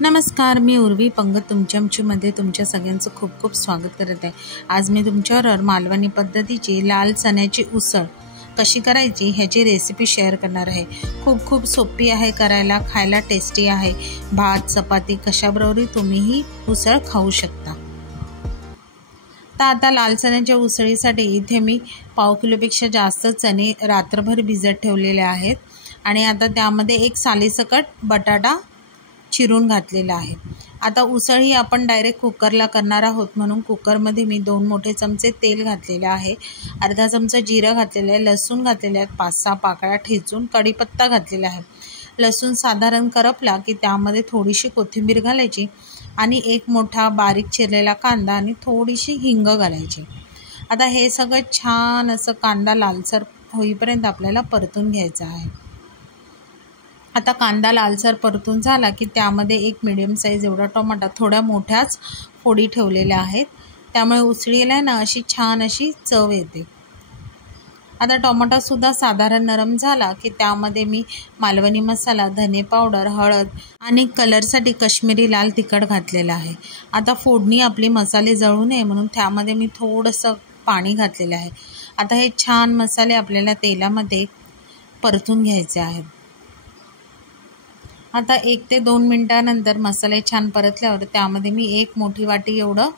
नमस्कार, मी उर्वी पंगत तुमच्यामध्ये तुमच्या सगळ्यांचं खूप खूप स्वागत करत आहे। आज मी तुमच्यावर मालवणी पद्धतीची लाल चण्याची उसळ कशी करायची ह्याची रेसिपी शेअर करणार आहे। खूप सोपी आहे करायला, खायला टेस्टी आहे। भात चपाती कशाबरोबरही तुम्ही ही उसळ खाऊ शकता। तर आता लाल चण्याच्या उसळीसाठी इथे मी पाव किलोपेक्षा जास्त चणे रात्रभर भिजत ठेवलेले आहेत आणि आता त्यामध्ये एक सालीसकट बटाटा चिरून घातलेला आहे। आता उसळ ही आपण डायरेक्ट कुकरला करणार आहोत म्हणून कुकरमध्ये मी 2 मोठे चमचे तेल घातलेले आहे, अर्धा चमचा जिरं घातलेलं आहे, लसूण घातलेले आहेत 5-6 पाकळ्या ठेचून, कढीपत्ता घातलेला आहे। लसूण साधारण करपला की त्यामध्ये थोडीशी कोथिंबीर घालायची आणि एक मोठा बारीक चिरलेला कांदा आणि थोडीशी हिंग घालायची। आता हे सगळं छान असं कांदा लालसर होईपर्यंत आपल्याला परतून घ्यायचं आहे। आता कांदा लालसर परतून झाला की त्यामध्ये एक मीडियम साईज एवढा टोमॅटो थोड्या मोठ्याच फोडी ठेवलेल्या आहेत, त्यामुळे उसळीला ना अशी छान अशी चव येते। आता टोमॅटो सुद्धा साधारण नरम झाला की त्यामध्ये मी मालवणी मसाला, धने पावडर, हळद आणि कलरसाठी काश्मीरी लाल तिखट घातलेला आहे। आता फोडणी आपली मसाले जळू नये म्हणून त्यामध्ये मी थोडंसं पाणी घातलेलं आहे। आता हे छान मसाले आपल्याला तेलामध्ये परतून घ्यायचे आहेत। आता 1 ते 2 मिनिटांनंतर मसाले छान परतल्यावर त्यामध्ये मी 1 मोठी वाटी एवढं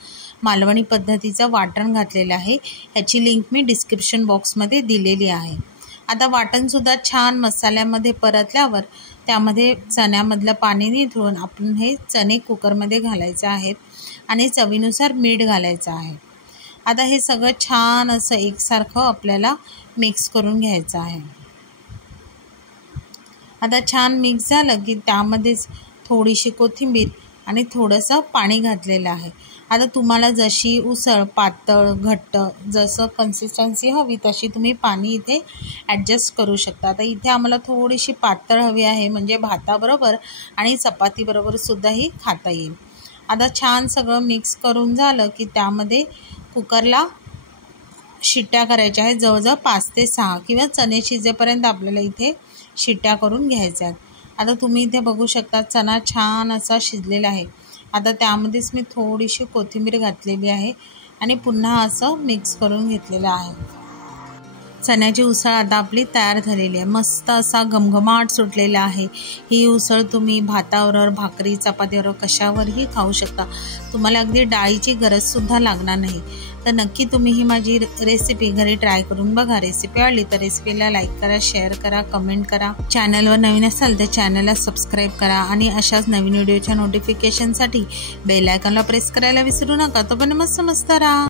मालवणी पद्धतीचं वाटण घातलेलं आहे। ह्याची लिंक मी डिस्क्रिप्शन बॉक्समध्ये दिलेली आहे। आता वाटणसुद्धा छान मसाल्यामध्ये परतल्यावर त्यामध्ये चण्यामधलं पाणी निथळून आपण हे चणे कुकरमध्ये घालायचे आहेत आणि चवीनुसार मीठ घालायचं आहे। आता हे सगळं छान असं एकसारखं आपल्याला मिक्स करून घ्यायचं आहे। आता छान मिक्स झालं की त्यामध्येच थोडीशी कोथिंबीर आणि थोडंसं पाणी घातलेलं आहे। आता तुम्हाला जशी उसळ पातळ घट्ट जसं कन्सिस्टन्सी हवी तशी तुम्ही पाणी इथे ॲडजस्ट करू शकता। आता इथे आम्हाला थोडीशी पातळ हवी आहे म्हणजे भाताबरोबर आणि चपातीबरोबर सुद्धा ही खाता येईल। आता छान सगळं मिक्स करून झालं की त्यामध्ये कुकरला शिट्ट्या करायच्या आहेत, जवळजवळ 5 ते 6 किंवा चणे शिजेपर्यंत आपल्याला इथे शिट्ट्या करून घ्यायच्या आहेत। आता तुम्ही इथे बघू शकता चणा छान असा शिजलेला आहे। आता त्यामध्येच मी थोडीशी कोथिंबीर घातलेली आहे आणि पुन्हा असं मिक्स करून घेतलेलं आहे। चण्याची उसळ आता आपली तयार झालेली आहे। मस्त असा घमघमाट सुटलेला आहे। ही उसळ तुम्ही भाताबरोबर, भाकरी, चपातीबरोबर कशावरही खाऊ शकता। तुम्हाला अगदी डाळीची गरजसुद्धा लागणार नाही। तर नक्की तुम्ही ही माझी रेसिपी घरी ट्राय करून बघा। रेसिपी आवडली तर रेसिपीला लाईक करा, शेअर करा, कमेंट करा। चॅनलवर नवीन असाल तर चॅनलला सबस्क्राईब करा आणि अशाच नवीन व्हिडिओच्या नोटिफिकेशनसाठी बेल आयकॉनला प्रेस करायला विसरू नका। तोपर्यंत मस्त राहा।